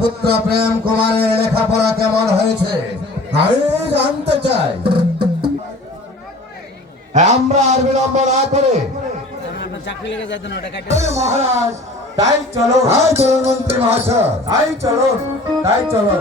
পুত্র প্রেম কুমারের লেখাপড়া কেমন হয়েছে আমি জানতে চাই। আমরা আর বিলম্ব না করে মহারাজ তাই চলো। তাই চলুন মন্ত্রী মহাশয়, তাই চলো, তাই চলো।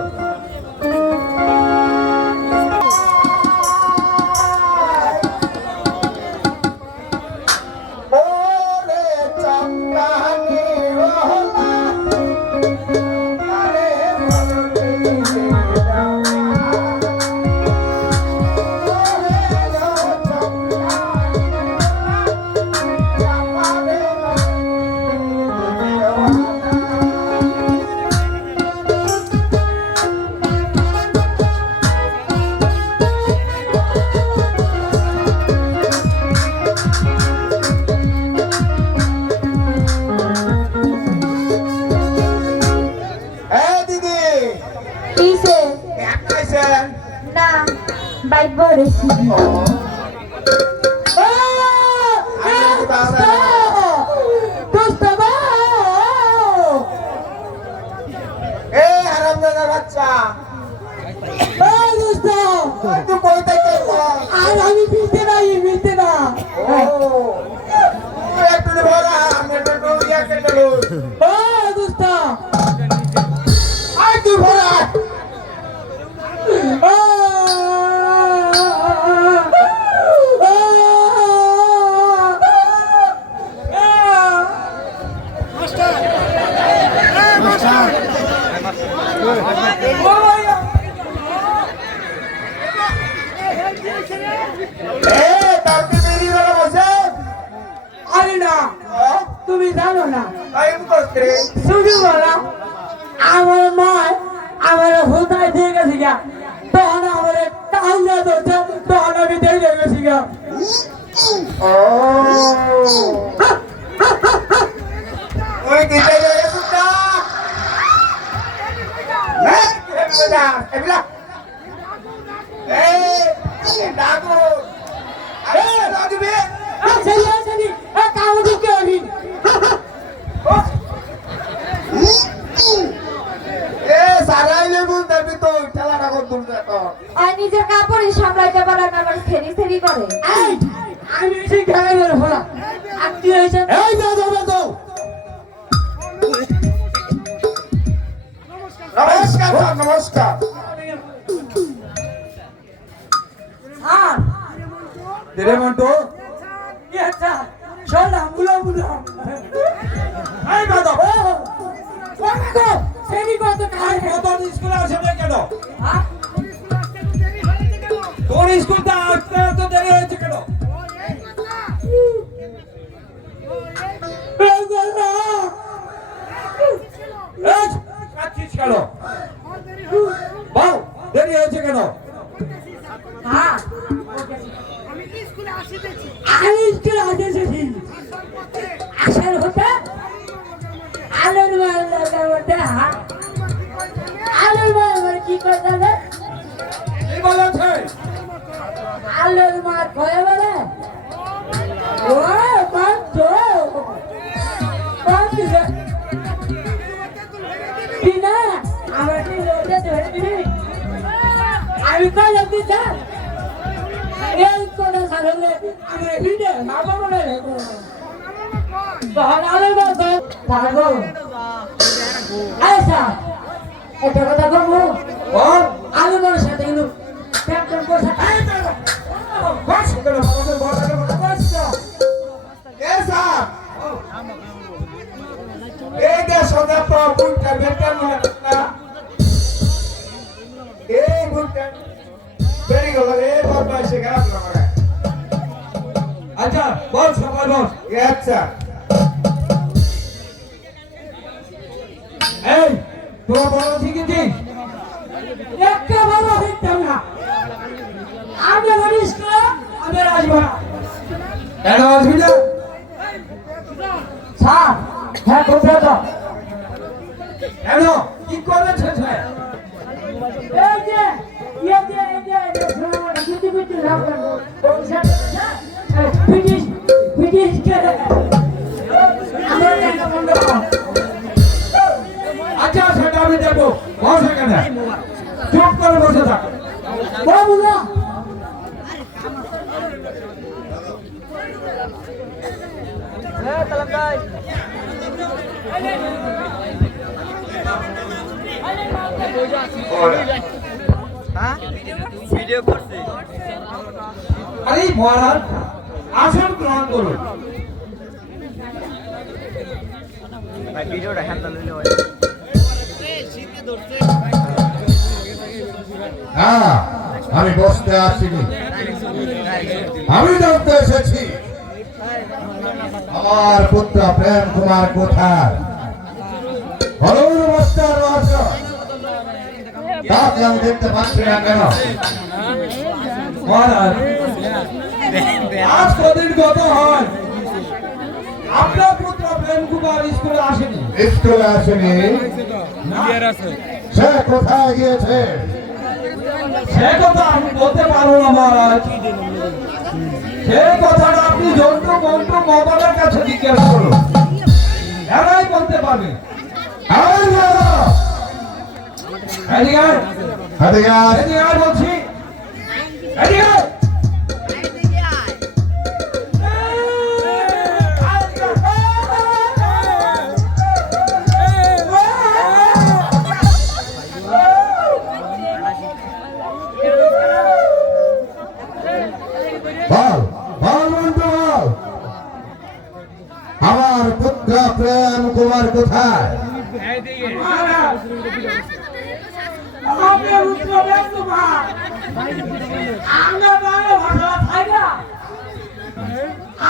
তুমি জানো না শুধু বলো আমার মা আমার হোতায় দিয়ে গেছি গা, তখন আমার টাউনা ধরছে, তখন আমি দিয়ে গেছি গা। নিজের কাপড় সামলাইতে পারে না, আবার ফেরি ফেরি করে। আমি এসে খেলা করে ফোলা আর কি হয়েছে? নমস্কার নমস্কার। হ্যাঁ দিলে মন্টু আচ্ছা শোন না বুলা বুলা এই বাদা ফেরি কত আই কত স্কুলে আসে না কেন? হ্যাঁ তোর স্কুলটা আসতে তো দেরি হয়েছে কেন? বল দেরি হয়েছে কেন? হ্যাঁ আমি স্কুলে আসতেছি আসার হতে আলোর মাল লাগাতে। হ্যাঁ আলোর মাল কি করতে হবে? কি বলেছে? আলোর মাল কয়ে বলে ও মাত্র বিনা আমার কি লোকে ধরে দিবি? আমি কই লাগতে চাই এই কোন কারণে আমি ভিড়ে মামা বলে তখন আলোর মাল পারবো। আচ্ছা একটা কথা বলবো, আলোর মালের সাথে কিন্তু ক্যাপ্টেন বসে আচ্ছা বল সবাই বল। আচ্ছা এই তোর বড় শিখেছিস? একটা ভালো হইতাম না, আমি আমার স্কুলে আমি আসবো না। কেন আসবি না? স্যার হ্যাঁ কোথায় তো কেন কি করেছে সে? এই যে এই যে দেখিস কে আমার টাকা বন্ধ কর। আচ্ছা সেটা আমি দেখবো বস এখানে চুপ করে বসে থাক বাবু না ভিডিও করছি আরে মহারাজ আসন গ্রহণ করুন ভাই ভিডিওটা হ্যান্ডেল নিলে হয় হ্যাঁ আমি বসতে আসিনি, আমি জানতে এসেছি আমার পুত্র প্রেম কুমার কোথায়। হলো নমস্কার মহাশয়, তাকে আমি দেখতে পাচ্ছি না কেন? মহারাজ আজ কদিন গত হয় আপনার পুত্র প্রেম কুমার স্কুলে আসেনি স্কুলে আসেনি, সে কোথায় গিয়েছে? সে কথা আমি বলতে পারবো না মহারাজ সে কথাটা আপনি জন্তু মন্ত্র মবানের কাছে জিজ্ঞেস করুন এরাই বলতে পারবে আয় দাদা, এদিকে আয়, এদিকে আয়। এদিকে আয় বলছি এদিকে আয়। বল বল মন্ত্র বল, আমার পুত্র প্রেম কুমার কোথায়? মহারাজ আমার উত্তর দেন তোমার আমরা বাংলা ভাষা খাই না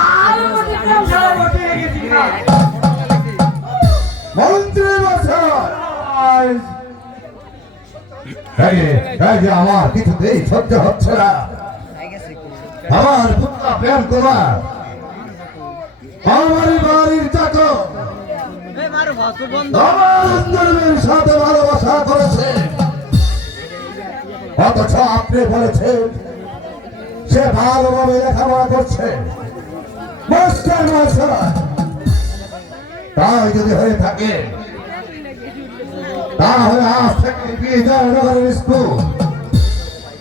আর মধ্যে কাম ছাড়া বসে রেখেছি না মন্ত্রী মশাই, এই যে আমার কিছুতেই সহ্য হচ্ছে না। আমার পুত্র প্রেম কুমার আমার বাড়ির চাকর আমার ইন্দ্রনীর সাথে ভালোবাসা করেছে, অথচ আপনি বলেছেন সে ভালোভাবে লেখাপড়া করছে। মাস্টার মশাই, তাই যদি হয়ে থাকে তাহলে আজ থেকে বিজয়নগরের স্কুল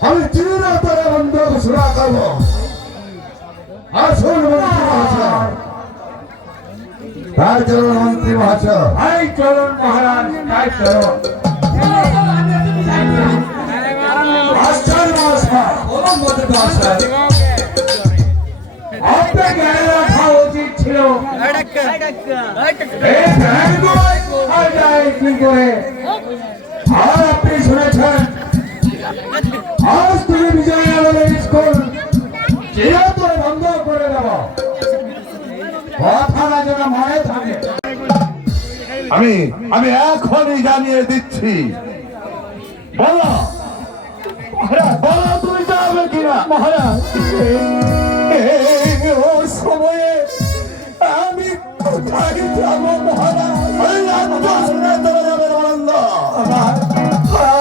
আমি চিরতরে বন্ধ ঘোষণা করব। আসুন মন্ত্রী মহাশয়, তাই চলুন মন্ত্রী মহাশয়। এই চলুন মহারাজ তাই চলুন মাস্টার মহাশয় বলুন মন্ত্রী মহাশয় আপনার জ্ঞানে রাখা উচিত ছিল এই ভ্যানগুলোই কোথায় যায় কি করে আর আপনি শুনেছেন আজ তুমি বিজয়নগরের স্কুল চিরতরে বন্ধ করে দেব কথাটা যেন মনে থাকে আমি আমি এখনই জানিয়ে দিচ্ছি, বলো মহারাজ, বলো তুমি যাবে কিনা? মহারাজ, ওই সময়ে আমি কোথায় যাব মহারাজ?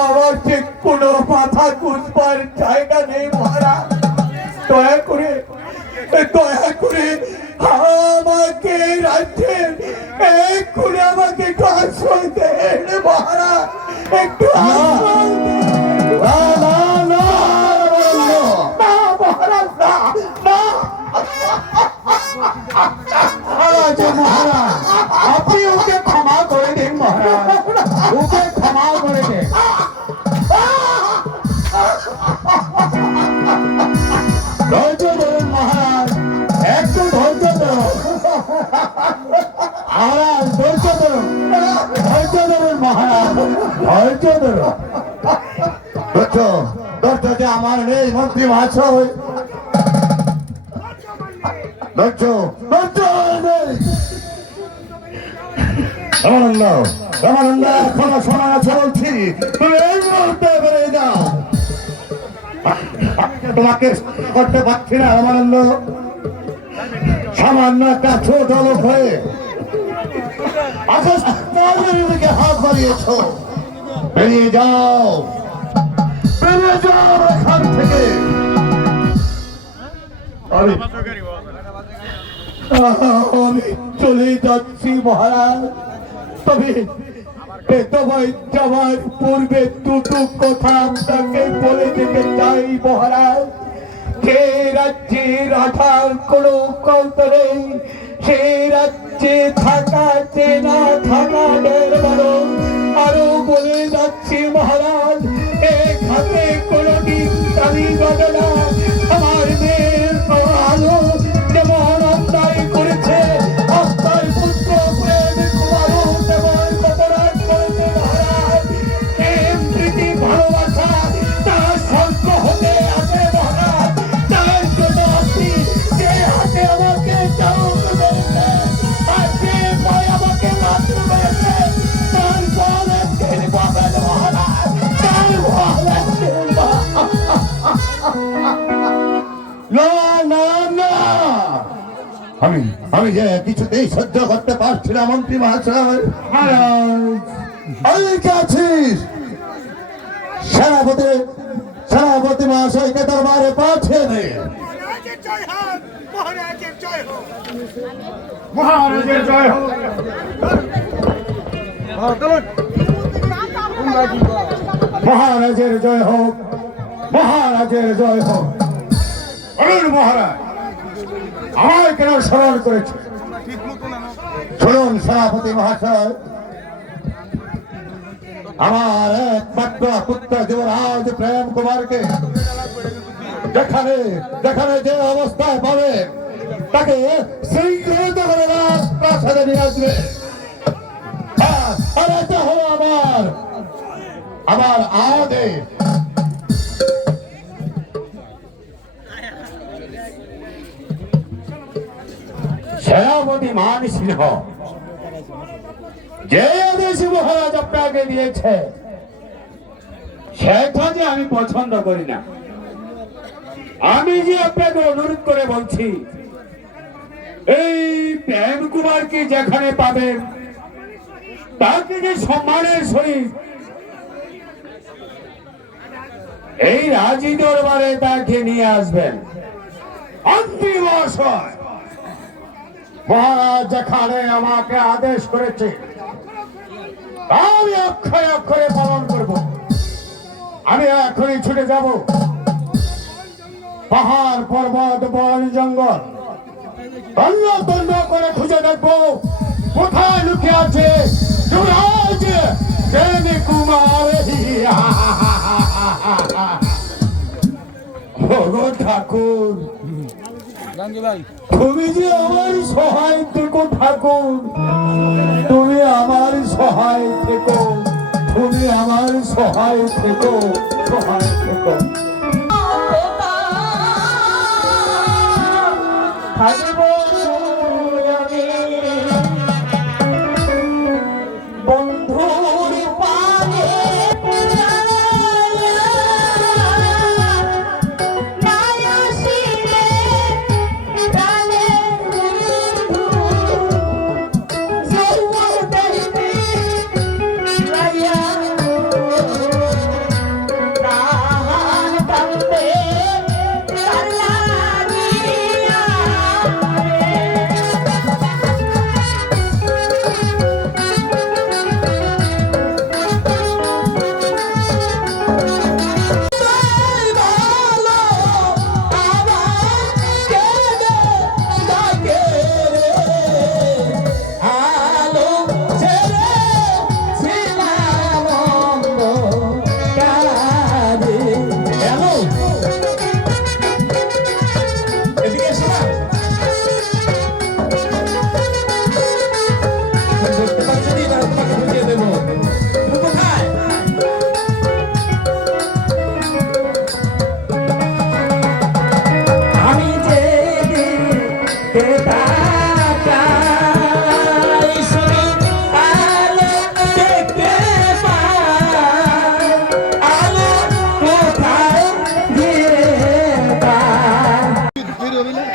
আমার ঠিক কোনো মাথা কুচবার জায়গা নেই মহারাজ, দয়া করে আমাকে রাজ্যের এক্ষুনি আমাকে একটু আশ্রয় দেন মহারাজ, একটু আশ্রয় দেন। মহারাজ আপনি ওকে ক্ষমা করে দিন মহারাজ ওকে ক্ষমা করে দিন ধৈর্য ধরুন মহারাজ, একটু ধৈর্য ধরুন মহারাজ, ধৈর্য ধরুন মহারাজ, ধৈর্য ধরুন। ধৈর্য যে আমার নেই মন্ত্রী মহাশয়, ধৈর্য নেই। রামানন্দ, এখনো শোনা আছে বলছি, তুমি এই মুহূর্তে বেরিয়ে যাও। তোমাকে করতে পারছি না রামানন্দ, সামান্য একটা ছোট লোক হয়ে দিকে হাত বাড়িয়েছ। বেরিয়ে যাও এখান থেকে। আমি চলে যাচ্ছি মহারাজ, তবে তোমায় যাওয়ার পূর্বে দুটো কথা আপনাকে বলে যেতে চাই মহারাজ। যে রাজ্যে রাখার কোনো কল্প নেই, সে রাজ্যে থাকা চেনা থাকা নির্মাণ। আরো বলে যাচ্ছি মহারাজ, এখানে কোনোদিন দাবি হবে না আমার মেয়ের আলো যেমন অন্যায় করেছে, আপনার পুত্র প্রেম কুমারও তেমন অপরাধ করেছে মহারাজ। প্রেম প্রীতি ভালোবাসা তার স্বর্গ হতে আছে মহারাজ। তার জন্য আপনি যে হাতে আমাকে চালক করেছেন আর যে ভয় আমাকে মাত্র করেছেন, তার বল একদিন পাবেন মহারাজ, তার বল একদিন না না না। আমি যে কিছুতেই সহ্য করতে পারছি না মন্ত্রী মহাশয়। মহারাজ কে আছিস? সেনাপতি মহাশয়কে দরবারে পাঠিয়ে দে। মহারাজের জয় হোক। মহারাজের জয় হোক, মহারাজের জয় হোক। বলুন মহারাজ, আমায় কেন স্মরণ করেছে? শুনুন সেনাপতি মহাশয়, আমার একমাত্র পুত্র যুবরাজ প্রেম কুমারকে যেখানে যেখানে যে অবস্থায় পাবে তাকে শৃঙ্খলিত করে প্রাসাদে নিয়ে আসবে। আর এটা হলো আমার আদেশ। সেনাপতি মান সিংহ যে আদেশ মহারাজ আপনাকে দিয়েছে সেটা যে আমি পছন্দ করি না। আমি যে আপনাকে অনুরোধ করে বলছি, এই প্রেম কুমারকে যেখানে পাবেন তাকে যে সম্মানের সহিত এই রাজি দরবারে তাকে নিয়ে আসবেন। অন্তিম আশয় মহারাজ যেখানে আমাকে আদেশ করেছে আমি অক্ষরে অক্ষরে পালন করব। আমি এখনই ছুটে যাব, পাহাড় পর্বত বন জঙ্গল তন্ন তন্ন করে খুঁজে দেখবো কোথায় লুকিয়ে আছে যুবরাজ প্রেম কুমার। ওগো ঠাকুর, তুমি যে আমার সহায় থেকো ঠাকুর, তুমি আমার সহায় থেকো, তুমি আমার সহায় থেকো, সহায় থেকো। বন্ধুর পানে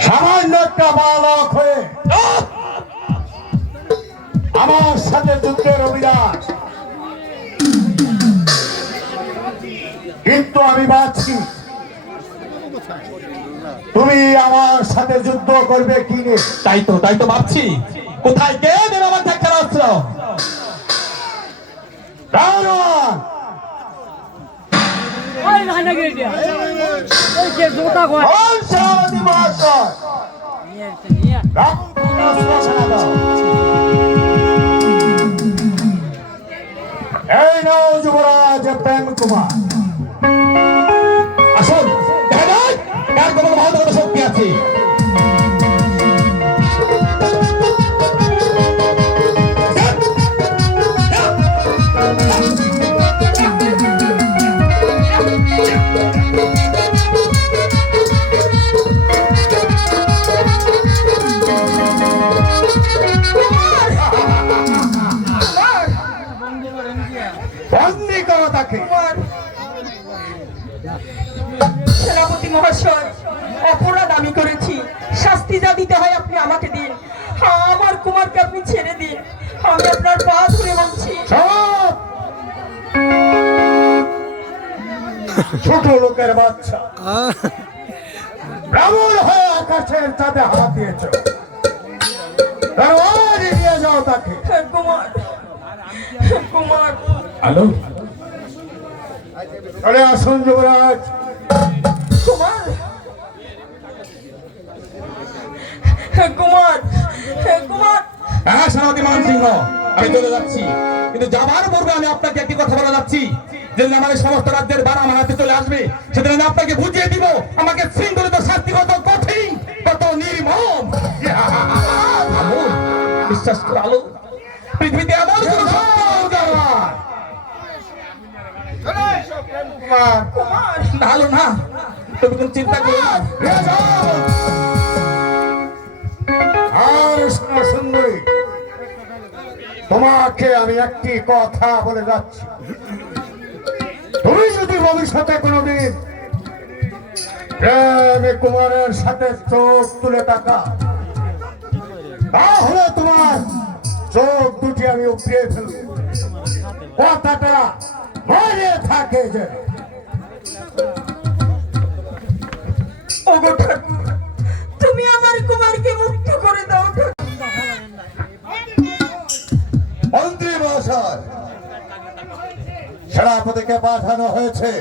সামান্য একটা বালক হয়ে আমার সাথে যুদ্ধের অভিলাষ, কিন্তু আমি বাঁচি তুমি আমার সাথে যুদ্ধ করবে কি নে? তাই তো ভাবছি কোথায় কে দেবে আমার দেখা অস্ত্র। দারোয়ান, বল সেনাপতি মহাশয়, রামপুর অস্ত্র সেনা দাও। এই নাও যুবরাজ প্রেম কুমার। আসুন দেখা যাক কার কোনো ভালো শক্তি আছে। বন্দী করো তাকে। সেনাপতি মহাশয়, অপরাধ আমি করেছি, শাস্তি যা দিতে হয় আপনি আমাকে দিন। আমার কুমারকে আপনি ছেড়ে দিন, আমি আপনার পা ধরে বলছি। চুপ! ছোট লোকের বাচ্চা, ব্রাহ্মণ হয়ে আকাশের চাঁদে হাত দিয়েছ। দরবারে নিয়ে যাও তাকে। কুমার, কুমার, হ্যালো, চলে আসুন যুবরাজ। কুমার, কুমার, কুমার। হ্যাঁ সেনাপতি মান সিংহ, আমি চলে যাচ্ছি, কিন্তু যাবার পূর্বে আমি আপনাকে একটি কথা বলে যাচ্ছি। যেদিন আমাদের সমস্ত রাজ্যের বাড়া আমার হাতে চলে আসবে, সেদিন আমি আপনাকে বুঝিয়ে দিব আমাকে শৃঙ্খলিত শাস্তি কত কঠিন, কত নির্মম। আলো, বিশ্বাস করো আলো, পৃথিবীতে এমন কোনো শক্তি নেই যার। কুমার, ভালো না, তুমি কোন চিন্তা করো না। নিয়ে যাও। আর শোনো সুন্দরী, তোমাকে আমি একটি কথা বলে যাচ্ছি। তুমি যদি ভবিষ্যতে কোনোদিন প্রেমে কুমারের সাথে চোখ তুলে তাকা, তাহলে তোমার চোখ দুটি আমি উপড়িয়ে ফেলব। কথাটা মনে থাকে যে। ওগো ঠাকুর, তুমি আমার কুমারকে মুক্ত করে দাও। মন্ত্রী মহাশয়, সেনাপতিকে পাঠানো হয়েছে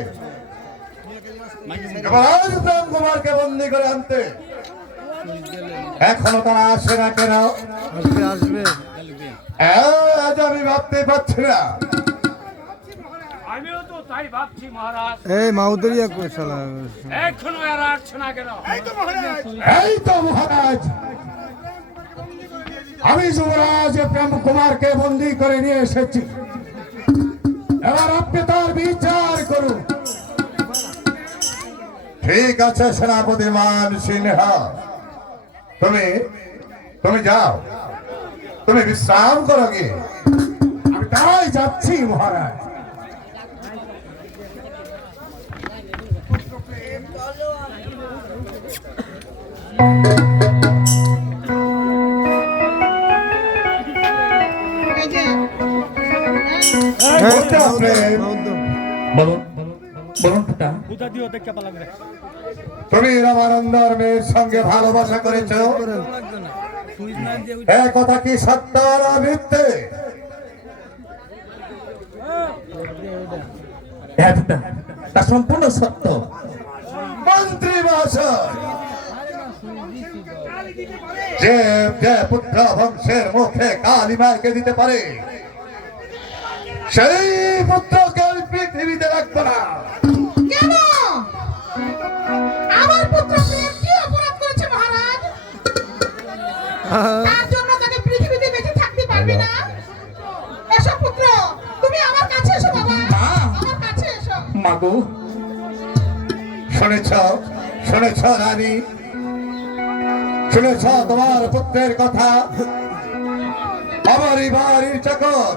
যুবরাজ প্রেম কুমারকে বন্দী করে আনতে। এখনো তারা আসে না কেন? আসবে আজ আমি ভাবতে পারছি না। আমিও তো তাই ভাবছি মহারাজ, এই মাউদরিয়া কই শালা এখনো এরা আসছে না কেন? এই তো মহারাজ, আমি যুবরাজ প্রেম কুমারকে বন্দী করে নিয়ে এসেছি। এবার আপনি তার বিচার করুন। ঠিক আছে সেনাপতি মান সিংহ, তুমি যাও, তুমি বিশ্রাম করো গিয়ে। আমি তাই যাচ্ছি মহারাজ। বলুন বলুন পিতা। তুমি রামানন্দর মেয়ের সঙ্গে ভালোবাসা করেছ, এ কথা কি সত্য না মিথ্যে? হ্যাঁ পিতা, তা সম্পূর্ণ সত্য। মন্ত্রী মহাশয়, যে যে পুত্র বংশের মুখে কালী মাকে দিতে পারে, সেই পুত্রকে আমি পৃথিবীতে রাখবো না। কেন? আমার পুত্র প্রেম কি অপরাধ করেছে মহারাজ? তার জন্য তাকে পৃথিবীতে বেঁচে থাকতে পারবে না? এসো পুত্র, তুমি আমার কাছে এসো বাবা, আমার কাছে এসো। মাগো, শুনেছ শুনেছ রানী, শুনেছ তোমার পুত্রের কথা? আমারই বাড়ির চাকর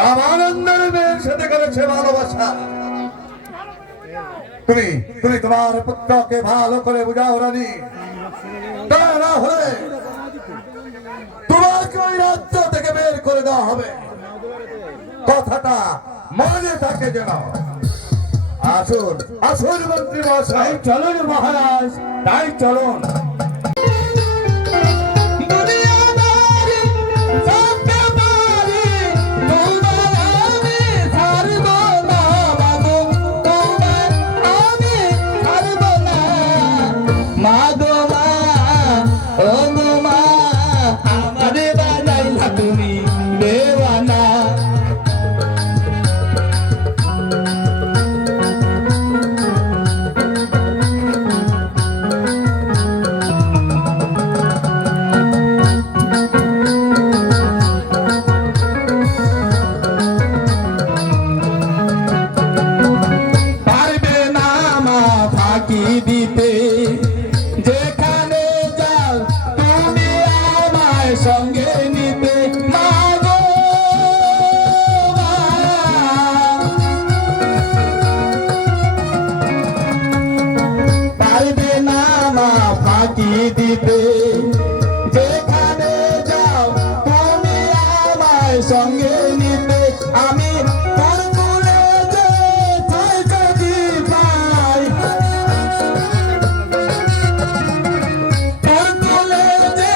রামানন্দের মেয়ের সাথে করেছে ভালোবাসা। তুমি তুমি তোমার পুত্রকে ভালো করে বুঝাও রানী, তা না হলে তোমাকে ওই রাজ্য থেকে বের করে দেওয়া হবে। কথাটা মনে থাকে যেন। আসুন আসুন মন্ত্রী মহাশয় চলুন মহারাজ, তাই চলুন। তুমি দেওয়ানা পারবে না মা ফাঁকি দিতে, যেখানে যাও তুমি আমায় সঙ্গে নিতে। মা গো মা, পারবে না মা ফাঁকি দিতে, যেখানে যাও তুমি আমায় সঙ্গে নিতে। আমি তোর কুলে যে ঠাই যদি পাই, তোর কুলে যে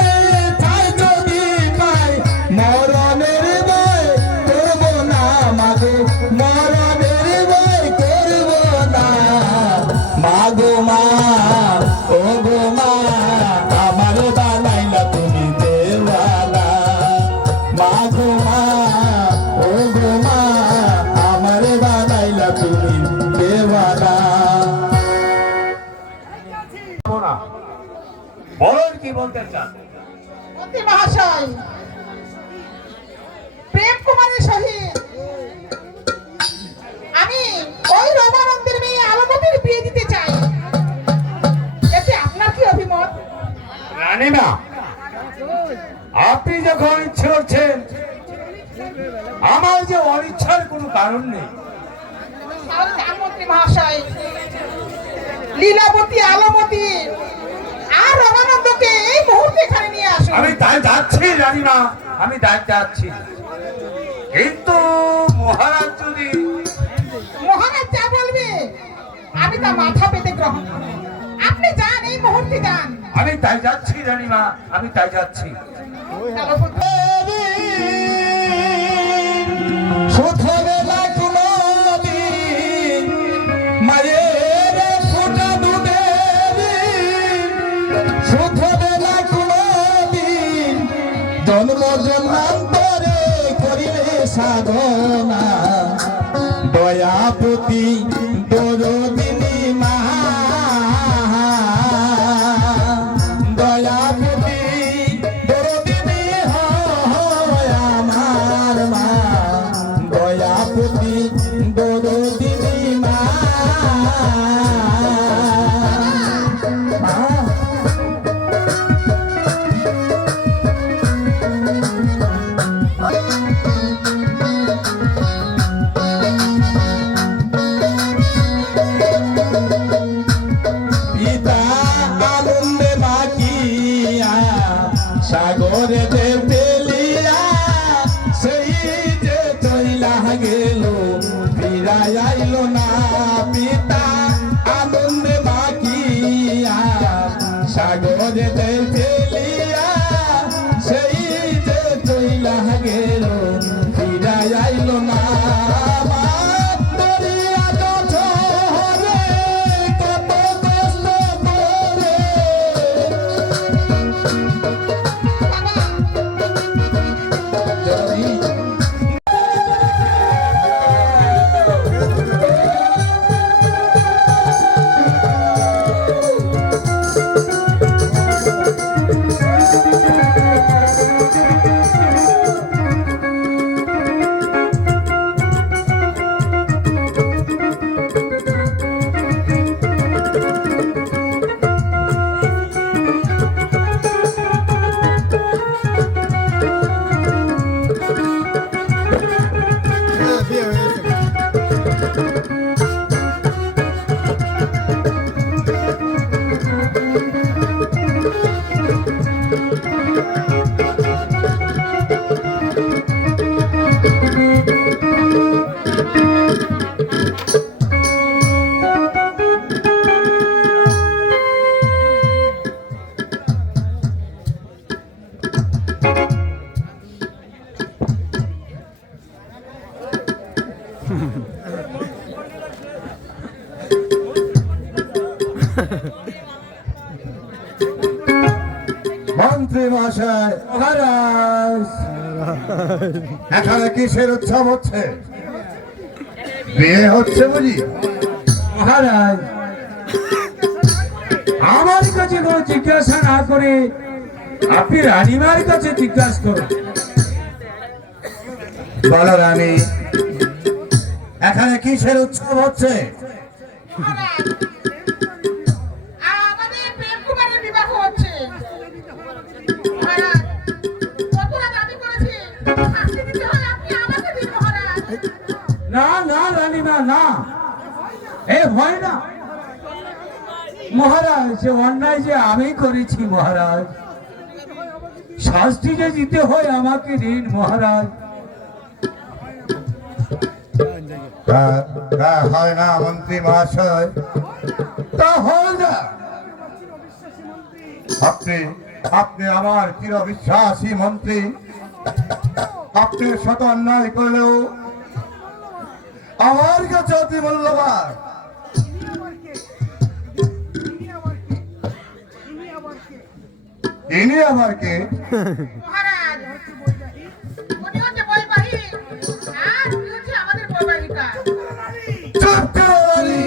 ঠাই যদি পাই, মরণের ভয় করবো না মাগো, মরণের ভয় করবো না। মাগো মা, ও গো মা, আমার বানাইলা তুমি দেওয়ানা। মাগো মা, ও গো মা, আমার বানাইলা তুমি দেওয়ানা। বলুন কি বলতে চান? মন্ত্রী মহাশয়, প্রেম কুমারের সহিত আমি ওই রমানন্দের মেয়ে আলমতির বিয়ে দিতে চাই। এতে আপনার কি অভিমত? রানীমা, আপনি যখন ইচ্ছে করছেন, আমার যে অনিচ্ছার কোনো কারণ নেই। তাহলে যান মন্ত্রী মহাশয়, লীলাবতী, আলমতী আর রমানন্দকে এই মুহূর্তে এখানে নিয়ে আসুন। আমি তাই যাচ্ছি রানীমা, আমি তাই যাচ্ছি, কিন্তু মহারাজ যদি মহারাজ যা বলবে আমি তা মাথা পেতে গ্রহণ করব। আপনি যান, এই মুহূর্তে যান। আমি তাই যাচ্ছি রানীমা, আমি তাই যাচ্ছি। চলো পুত্র। ছোটবেলা কোনো দিন মায়ের ফোঁটা দুধের, ছোটবেলা কোনো দিন জন্ম জন্মান্তরে করিলে সাধনা। দয়াপতি দরদিনী মা, দয়াপতি দরদিনী হয় আমার মা, দয়াপতি দরদিনী মা। পিতা আনন্দে মাখিয়া সাগরে যে ফেলিয়া, সেই যে চইলা গেল ফিরাই আইল না। পিতা আনন্দে মাখিয়া সাগরে যে ফেলিয়া, সেই যে মহাশয়, মহারাজ, এখানে কিসের উৎসব হচ্ছে? বিয়ে হচ্ছে বুঝি? মহারাজ, আমার কাছে কোনো জিজ্ঞাসা না করে আপনি রানীমার কাছে জিজ্ঞাসা করুন। বলো রানী, এখানে কিসের উৎসব হচ্ছে? মহারাজ, আমাদের প্রেম কুমারের বিবাহ হচ্ছে। মহারাজ, কতটা দাবি করেছে, শাস্তি দিতে হয় আপনি আমাকে দিন মহারাজ। না না রানীমা, না, এ ভয় না মহারাজ। যে অন্যায় যে আমি করেছি মহারাজ, শাস্তি যে দিতে হয় আমাকে দিন মহারাজ। তা হয় না মন্ত্রী মহাশয়, তা হয় না। আপনি আপনি আমার চির বিশ্বাসী মন্ত্রী, আপনি শত অন্যায় করলেও আমার কাছে অতি মূল্যবান। ইনি আবার কে? মহারাজ, উনি হচ্ছে বৈবাহিক, আর উনি হচ্ছে আমাদের বৈবাহিকা। চুপ করো রানী।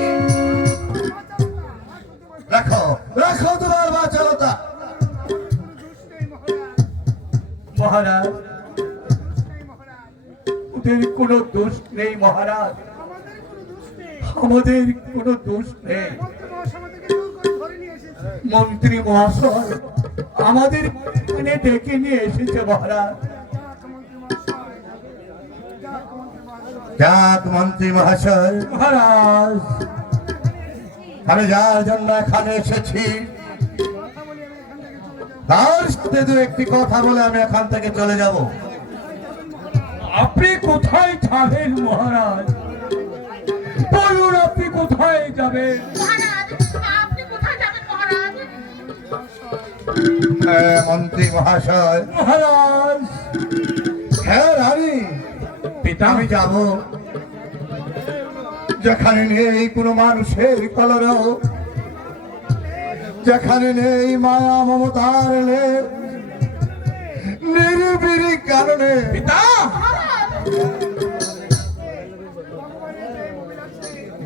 রাখো রাখো তোমার বাচালতা। মহারাজ, ওদের কোনো দোষ নেই মহারাজ, আমাদের কোনো দোষ নেই। মন্ত্রী মহাশয় আমাদের এখানে ডেকে নিয়ে এসেছে মহারাজ। যাক মন্ত্রী মহাশয়, মহারাজ, আমি যার জন্য এখানে এসেছি তার সাথে দু একটি কথা বলে আমি এখান থেকে চলে যাব। আপনি কোথায় যাবেন মহারাজ? বলুন আপনি কোথায় যাবেন? মহারাজ, আপনি কোথায় যাবেন মহারাজ? মন্ত্রী মহাশয়, মহারাজ, হ্যাঁ রানী, পিতা, আমি যাব যেখানে নেই কোনো মানুষের কলরব, যেখানে নেই মায়া মমতার লেপ, নিরিবিলি কারণে পিতা,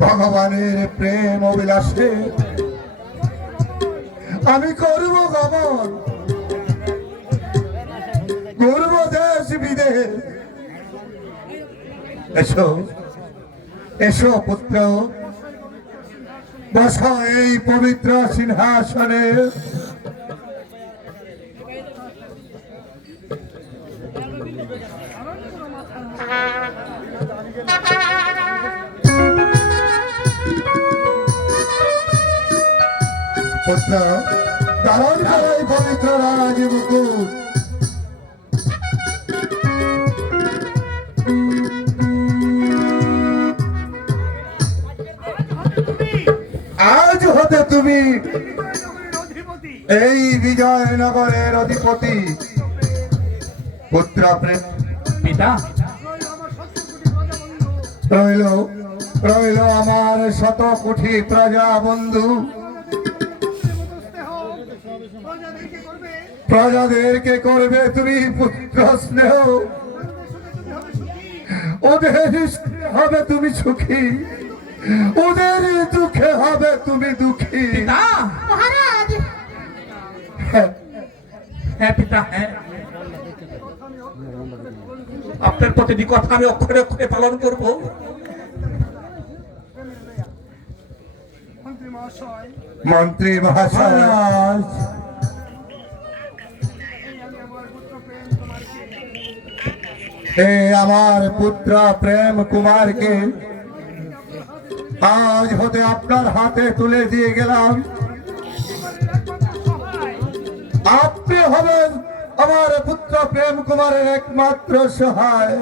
ভগবানের প্রেম অবিলাসে আমি করব গমন, করব দেশ বিদেশ। এসো এসো পুত্র, বসো এই পবিত্র সিংহাসনে। পুত্র, ধারণ করো এই পবিত্র রাজ মুকুট। আজ হতে তুমি এই বিজয়নগরের অধিপতি। পুত্র প্রেম পিতা, রইল রইল আমার শত কোটি প্রজা বন্ধু, প্রজাদেরকে করবে তুমি পুত্র স্নেহ, ওদের হবে তুমি সুখী, ওদের দুঃখে হবে তুমি দুঃখী। পিতা, মহারাজ, হ্যাঁ, হ্যাঁ পিতা, হ্যাঁ, আপনার প্রতিটি কথা আমি অক্ষরে অক্ষরে পালন করব। মন্ত্রী মহাশয়, মহারাজ, এই আমার পুত্র প্রেম কুমারকে আজ হতে আপনার হাতে তুলে দিয়ে গেলাম। আপনি হবেন আমার পুত্র প্রেম কুমারের একমাত্র সহায়,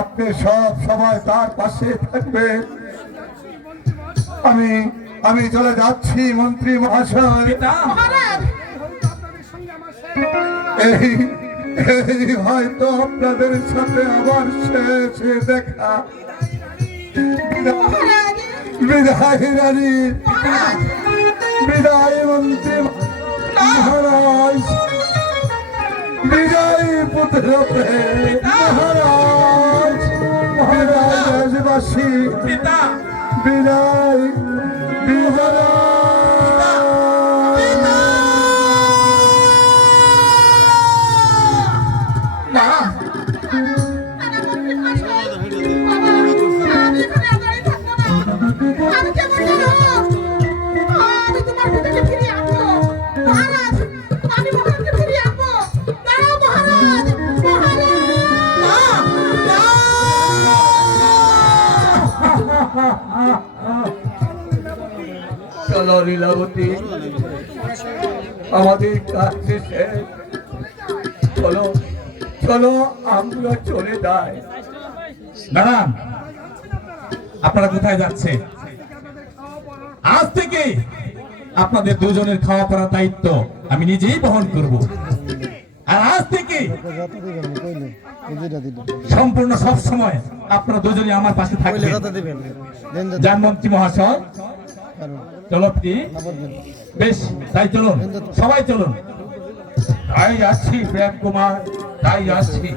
আপনি সব সময় তার পাশে থাকবেন। আমি চলে যাচ্ছি মন্ত্রী মহাশয়। পিতা, মহারাজ, এই এই হয়তো আপনাদের সাথে আবার শেষ দেখা। মহারাজ, বিদায় রানী, মহারাজ, বিদায় মন্ত্রী। মহারাজ বিজয় পুত্র মহারাজ মহারাজ রাজবাসী পিতা বিজয় বিজয় মা আমি কেমন জানো? আমি তোমার পিতাকে ফিরিয়ে আনবো। মহারাজ, আমি মহারাজকে ফিরিয়ে আনবো। দাঁড়াও মহারাজ, চলো লীলাবতী আমাদের কাজ শেষে চলো চলো আমরা চলে যাই। দাঁড়ান, আপনারা কোথায় যাচ্ছেন? আজ থেকে আপনাদের দুজনের খাওয়া পড়ার দায়িত্ব আমি নিজেই বহন করব। আর আজ থেকে যত দিবেন কইলে এই যেটা দিবেন সম্পূর্ণ সব সময় আপনারা দুজনে আমার পাশে কইলে থাকবেন। যত দিবেন দেন দেন জানমন্ত্রী মহাশয়, কারণ চলো প্রি আবার দেন বেশ, তাই চলুন, সবাই চলুন। তাই আছি প্রেম কুমার, তাই আছি।